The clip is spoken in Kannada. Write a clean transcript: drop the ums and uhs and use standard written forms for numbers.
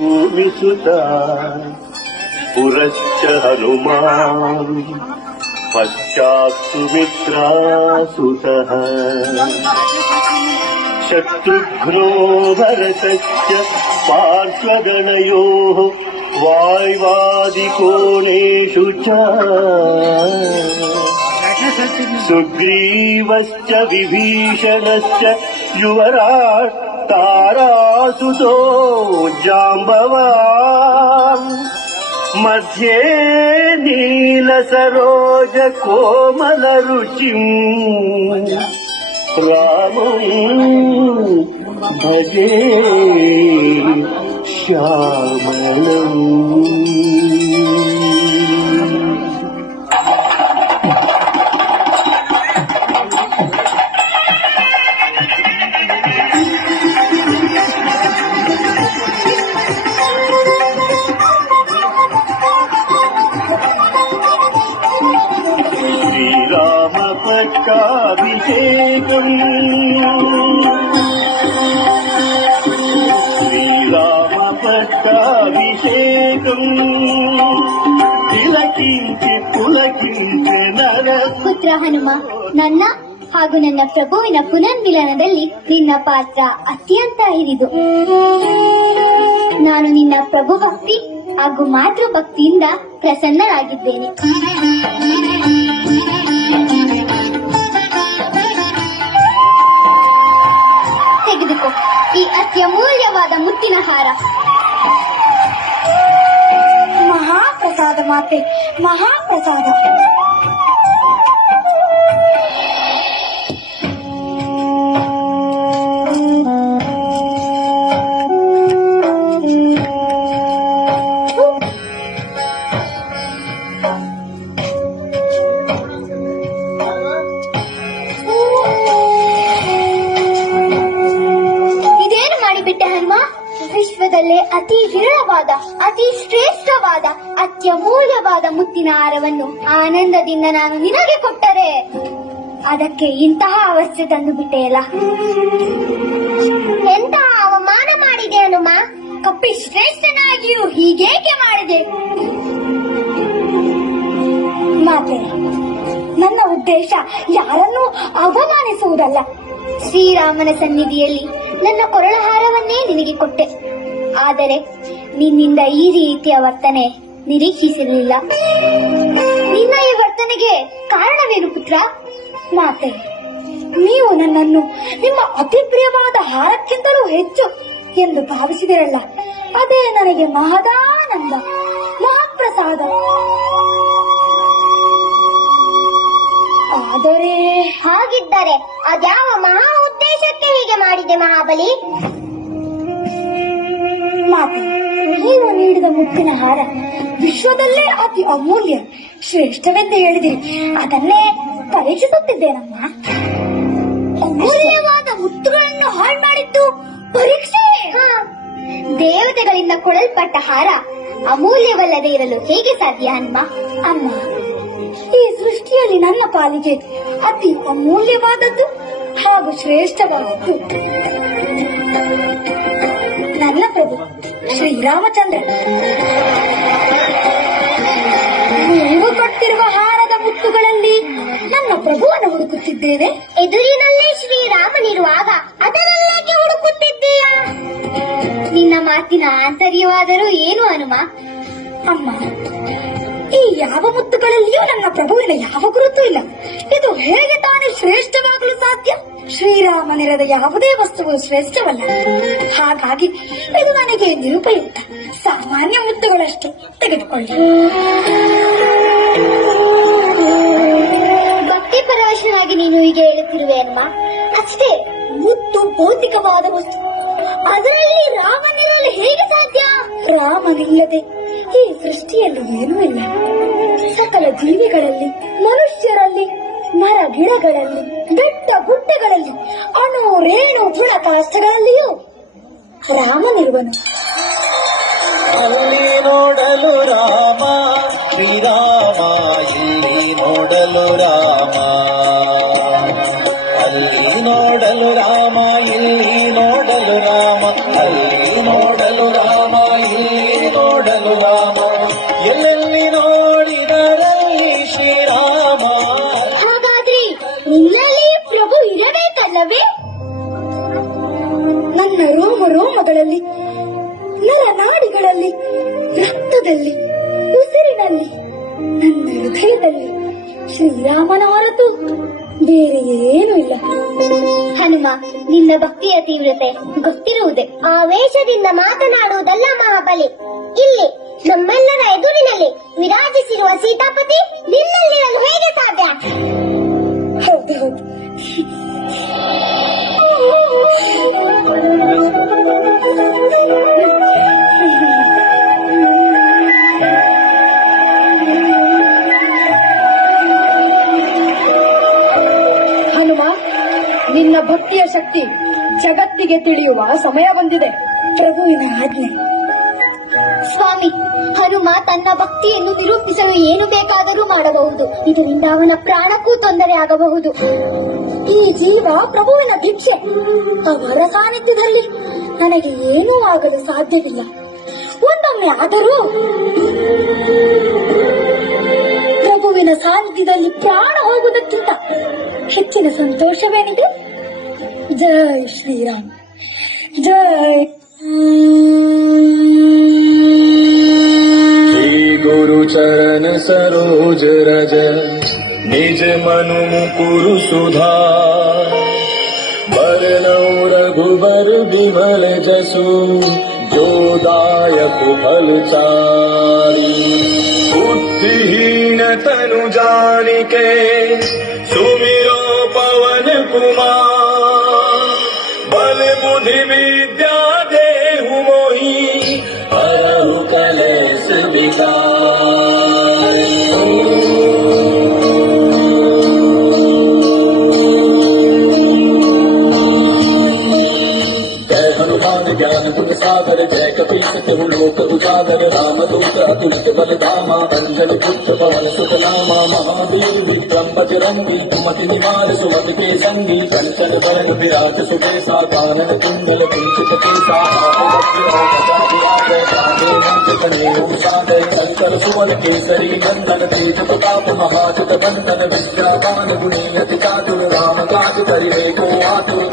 ಭೂಮಿಸುತ ಪುರಶ್ಚ ಹನುಮಾನ್ ಪಶ್ಚಾತ್ ಸುಮಿತ್ರಾಸುತಃ ಶತ್ರುಘ್ನೋ ಭರತಶ್ಚ ಪಾರ್ಶ್ವಗಣಯೋಃ ವಾಯ್ವಾದಿಕೋನೇಷು ಚ ಸುಗ್ರೀವಶ್ಚ ವಿಭೀಷಣಶ್ಚ ಯುವರಾಟ್ ತಾರಾಸುತೋ ಜಾಂಬವಾನ್ ಮಧ್ಯೆ ನೀಲಸರೋಜ ಕೋಮಲ ರುಚಿಂ ರಾಮಂ ಭಜೆ ಶ್ಯಾಮಲಂ. శ్రీరామపట్టాభిషేకం శ్రీరామపట్టాభిషేకం తిలకించి పులకించే ನರ. ಪುತ್ರ ಹನುಮ, ನನ್ನ ಹಾಗೂ ನನ್ನ ಪ್ರಭುವಿನ ಪುನರ್ಮಿಲನದಲ್ಲಿ ನಿನ್ನ ಪಾತ್ರ ಅತ್ಯಂತ ಹಿರಿದು. ನಾನು ನಿನ್ನ ಪ್ರಭು ಭಕ್ತಿ ಹಾಗೂ ಮಾತೃ ಭಕ್ತಿಯಿಂದ ಪ್ರಸನ್ನರಾಗಿದ್ದೇನೆ. ತೆಗೆದುಕೋ ಈ ಅತ್ಯಮೂಲ್ಯವಾದ ಮುತ್ತಿನ ಹಾರ. ಮಹಾಪ್ರಸಾದ ಮಾತೆ, ಮಹಾಪ್ರಸಾದ. ವಿಶ್ವದಲ್ಲೇ ಅತಿ ವಿರಳವಾದ, ಅತಿ ಶ್ರೇಷ್ಠವಾದ, ಅತ್ಯಮೂಲ್ಯವಾದ ಮುತ್ತಿನ ಹಾರವನ್ನು ಆನಂದದಿಂದ ನಾನು ನಿನಗೆ ಕೊಟ್ಟರೆ ಅದಕ್ಕೆ ಇಂತಹ ಅವಸ್ಥೆ ತಂದು ಬಿಟ್ಟೆಯಲ್ಲ. ಎಂತಹ ಅವಮಾನ ಮಾಡಿದೆ ಹನುಮ. ಕಪ್ಪಿ ಶ್ರೇಷ್ಠನಾಗಿಯೂ ಹೀಗೇಕೆ ಮಾಡಿದೆ? ಮಾತೆ, ನನ್ನ ಉದ್ದೇಶ ಯಾರನ್ನೂ ಅವಮಾನಿಸುವುದಲ್ಲ. ಶ್ರೀರಾಮನ ಸನ್ನಿಧಿಯಲ್ಲಿ ನನ್ನ ಕೊರಳಹಾರವನ್ನೇ ನಿನಗೆ ಕೊಟ್ಟೆ. ಆದರೆ ನಿನ್ನಿಂದ ಈ ರೀತಿಯ ವರ್ತನೆ ನಿರೀಕ್ಷಿಸಿರಲಿಲ್ಲ. ನಿನ್ನ ಈ ವರ್ತನೆಗೆ ಕಾರಣವೇನು ಪುತ್ರ? ಮಾತೆ, ನೀವು ನನ್ನನ್ನು ನಿಮ್ಮ ಅತಿ ಪ್ರಿಯವಾದ ಹಾರಕ್ಕಿಂತಲೂ ಹೆಚ್ಚು ಎಂದು ಭಾವಿಸಿದಿರಲ್ಲ, ಅದೇ ನನಗೆ ಮಹದಾನಂದ, ಮಹಾಪ್ರಸಾದ. ಆದರೆ ಹಾಗಿದ್ದರೆ ಅದ್ಯಾವ ಮಹಾ ಉದ್ದೇಶಕ್ಕೆ ಹೀಗೆ ಮಾಡಿದೆ ಮಹಾಬಲಿ? ಮಾತೆ, ನೀವು ನೀಡಿದ ಮುತ್ತಿನ ಹಾರ ವಿಶ್ವದಲ್ಲೇ ಅತಿ ಅಮೂಲ್ಯ, ಶ್ರೇಷ್ಠವೆಂದು ಹೇಳಿದಿರಿ. ಅದನ್ನೇ ಪರೀಕ್ಷಿಸುತ್ತಿದ್ದೇನಮ್ಮ. ಅಮೂಲ್ಯವಾದ ಮುತ್ತುಗಳನ್ನು ಹಾಳು ಮಾಡಿದ್ದು ಪರೀಕ್ಷೆ? ದೇವತೆಗಳಿಂದ ಕೊಡಲ್ಪಟ್ಟ ಹಾರ ಅಮೂಲ್ಯವಲ್ಲದೆ ಇರಲು ಹೇಗೆ ಸಾಧ್ಯ ಹನುಮ? ಅಮ್ಮ, ಈ ಸೃಷ್ಟಿಯಲ್ಲಿ ನನ್ನ ಪಾಲಿಗೆ ಅತಿ ಅಮೂಲ್ಯವಾದದ್ದು ಹಾಗೂ ಶ್ರೇಷ್ಠವಾದದ್ದು ನನ್ನ ಪ್ರಭು ಶ್ರೀರಾಮಚಂದ್ರ. ನೀವು ಕೊಟ್ಟಿರುವ ಹಾರದ ಮುತ್ತುಗಳಲ್ಲಿ ನನ್ನ ಪ್ರಭುವನ್ನು ಹುಡುಕುತ್ತಿದ್ದೇನೆ. ಎದುರಿನಲ್ಲೇ ಶ್ರೀರಾಮನಿರುವಾಗ ಅದರಲ್ಲೇಕೆ ಹುಡುಕುತ್ತಿದ್ದೀಯಾ? ನಿನ್ನ ಮಾತಿನ ಆಂತರ್ಯವಾದರೂ ಏನು ಹನುಮ? ಅಮ್ಮ, ಈ ಯಾವ ಮುತ್ತುಗಳಲ್ಲಿಯೂ ನನ್ನ ಪ್ರಭುವಿನ ಯಾವ ಗುರುತು ಇಲ್ಲ. ಇದು ಹೇಗೆ ತಾನೇ ಶ್ರೇಷ್ಠವಾಗಲು ಸಾಧ್ಯ? ಶ್ರೀರಾಮನಿರದ ಯಾವುದೇ ವಸ್ತುವು ಶ್ರೇಷ್ಠವಲ್ಲ. ಹಾಗಾಗಿ ಇದು ನನಗೆ ನಿರುಪಯುಕ್ತ. ಸಾಮಾನ್ಯ ಮುತ್ತುಗಳಷ್ಟೇ ತೆಗೆದುಕೊಳ್ಳಿ. ಭಕ್ತಿ ಪರವಶನಾಗಿ ನೀನು ಹೀಗೆ ಹೇಳುತ್ತಿರುವೆ ಅಮ್ಮ. ಅಷ್ಟೇ, ಮುತ್ತು ಭೌತಿಕವಾದ ವಸ್ತು. ಅದರಲ್ಲಿ ರಾಮನಿರಲು ಹೇಗೆ ಸಾಧ್ಯ? ರಾಮನಿಲ್ಲದೆ ಈ ಸೃಷ್ಟಿಯಲ್ಲಿ ಏನೂ ಇಲ್ಲ. ಸಕಲ ಜೀವಿಗಳಲ್ಲಿ, ಮನುಷ್ಯರಲ್ಲಿ, ಮರ ಗಿಡಗಳಲ್ಲಿ, ಬೆಟ್ಟ ಗುಡ್ಡಗಳಲ್ಲಿ, ಅಣು ರೇಣು ಗುಣ ಕಾಷ್ಟಗಳಲ್ಲಿಯೂ ರಾಮನಿರುವನು. ಅಲ್ಲಿ ನೋಡಲು ರಾಮ ಶ್ರೀರಾಮ, ಇಲ್ಲಿ ನೋಡಲು ರಾಮ. ಅಲ್ಲಿ ನೋಡಲು ರಾಮ, ಇಲ್ಲಿ ನೋಡಲು ರಾಮ. ಅಲ್ಲಿ ನೋಡಲು ರಾಮ, ನೋಡಲು ರಾಮ ಎಲ್ಲೆಲ್ಲಿ ನೋಡಿದರಲ್ಲಿ ಶ್ರೀರಾಮ. ಹಾಗಾದ್ರೆ ನಿನ್ನಲ್ಲಿ ಪ್ರಭು ಇರಬೇಕಲ್ಲವೇ? ನನ್ನ ರೋಮ ರೋಮಗಳಲ್ಲಿ, ನರನಾಡಿಗಳಲ್ಲಿ, ರಕ್ತದಲ್ಲಿ, ಉಸಿರಿನಲ್ಲಿ, ನನ್ನ ಹೃದಯದಲ್ಲಿ ಶ್ರೀರಾಮನ ಹೊರತು ಬೇರೆ ಏನೂ ಇಲ್ಲ. ಹನುಮ, ನಿನ್ನ ಭಕ್ತಿಯ ತೀವ್ರತೆ ಗೊತ್ತಿರುವುದೇ. ಆವೇಶದಿಂದ ಮಾತನಾಡುವುದಲ್ಲ ಮಹಾಬಲಿ. ಇಲ್ಲಿ ನಮ್ಮೆಲ್ಲರ ಎದುರಿನಲ್ಲಿ ವಿರಾಜಿಸಿರುವ ಸೀತಾಪತಿ ನಿನ್ನಲ್ಲಿರಲು ಹೇಗೆ ಸಾಧ್ಯ? ಹೌದು ಹೌದು. ಹನುಮ, ನಿನ್ನ ಭಕ್ತಿಯ ಶಕ್ತಿ ಜಗತ್ತಿಗೆ ತಿಳಿಯುವ ಸಮಯ ಬಂದಿದೆ. ಪ್ರಭುವಿನ ಆಜ್ಞೆ. ಸ್ವಾಮಿ, ಹನುಮ ತನ್ನ ಭಕ್ತಿಯನ್ನು ನಿರೂಪಿಸಲು ಏನು ಬೇಕಾದರೂ ಮಾಡಬಹುದು. ಇದರಿಂದ ಅವನ ಪ್ರಾಣಕ್ಕೂ ತೊಂದರೆ ಆಗಬಹುದು. ಈ ಜೀವ ಪ್ರಭುವಿನ ಭಿಕ್ಷೆ. ಅವರ ಸಾನ್ನಿಧ್ಯದಲ್ಲಿ ನನಗೆ ಏನೂ ಆಗಲು ಸಾಧ್ಯವಿಲ್ಲ. ಒಂದೊಮ್ಮೆ ಆದರೂ ಪ್ರಭುವಿನ ಸಾನ್ನಿಧ್ಯದಲ್ಲಿ ಪ್ರಾಣ ಹೋಗುವುದಕ್ಕಿಂತ ಹೆಚ್ಚಿನ ಸಂತೋಷವೇನಿದೆ? ಜೈ ಶ್ರೀರಾಮ್, ಜೈ. गुरु चरण सरोज रज निज मनु मुकुरु सुधार बरनौ रघुबर विमल जसु जो दायक फल चारि बुद्धिहीन तनु जानिके सुमिरो पवन कुमार बल बुद्धि विद्या देहु मोहि हरहु कलेश विकार। जय हनुमान ज्ञान गुण सागर जय कपीस तिहु लोक उजागर रामदूत अतुलित बल धामा अंजन पुत्र पवन सुत नामा महावीर विक्रम बजरंगी सुमति निवार सुमति के संगी कंचन वरण विराज सुकेसा कानन कुंडल कुंचित केसा शंकर सुवन केसरी नंदन तेज प्रताप महाजत बंदन विद्यावान गुणी अति चातुर राम काज करिवे को आतुर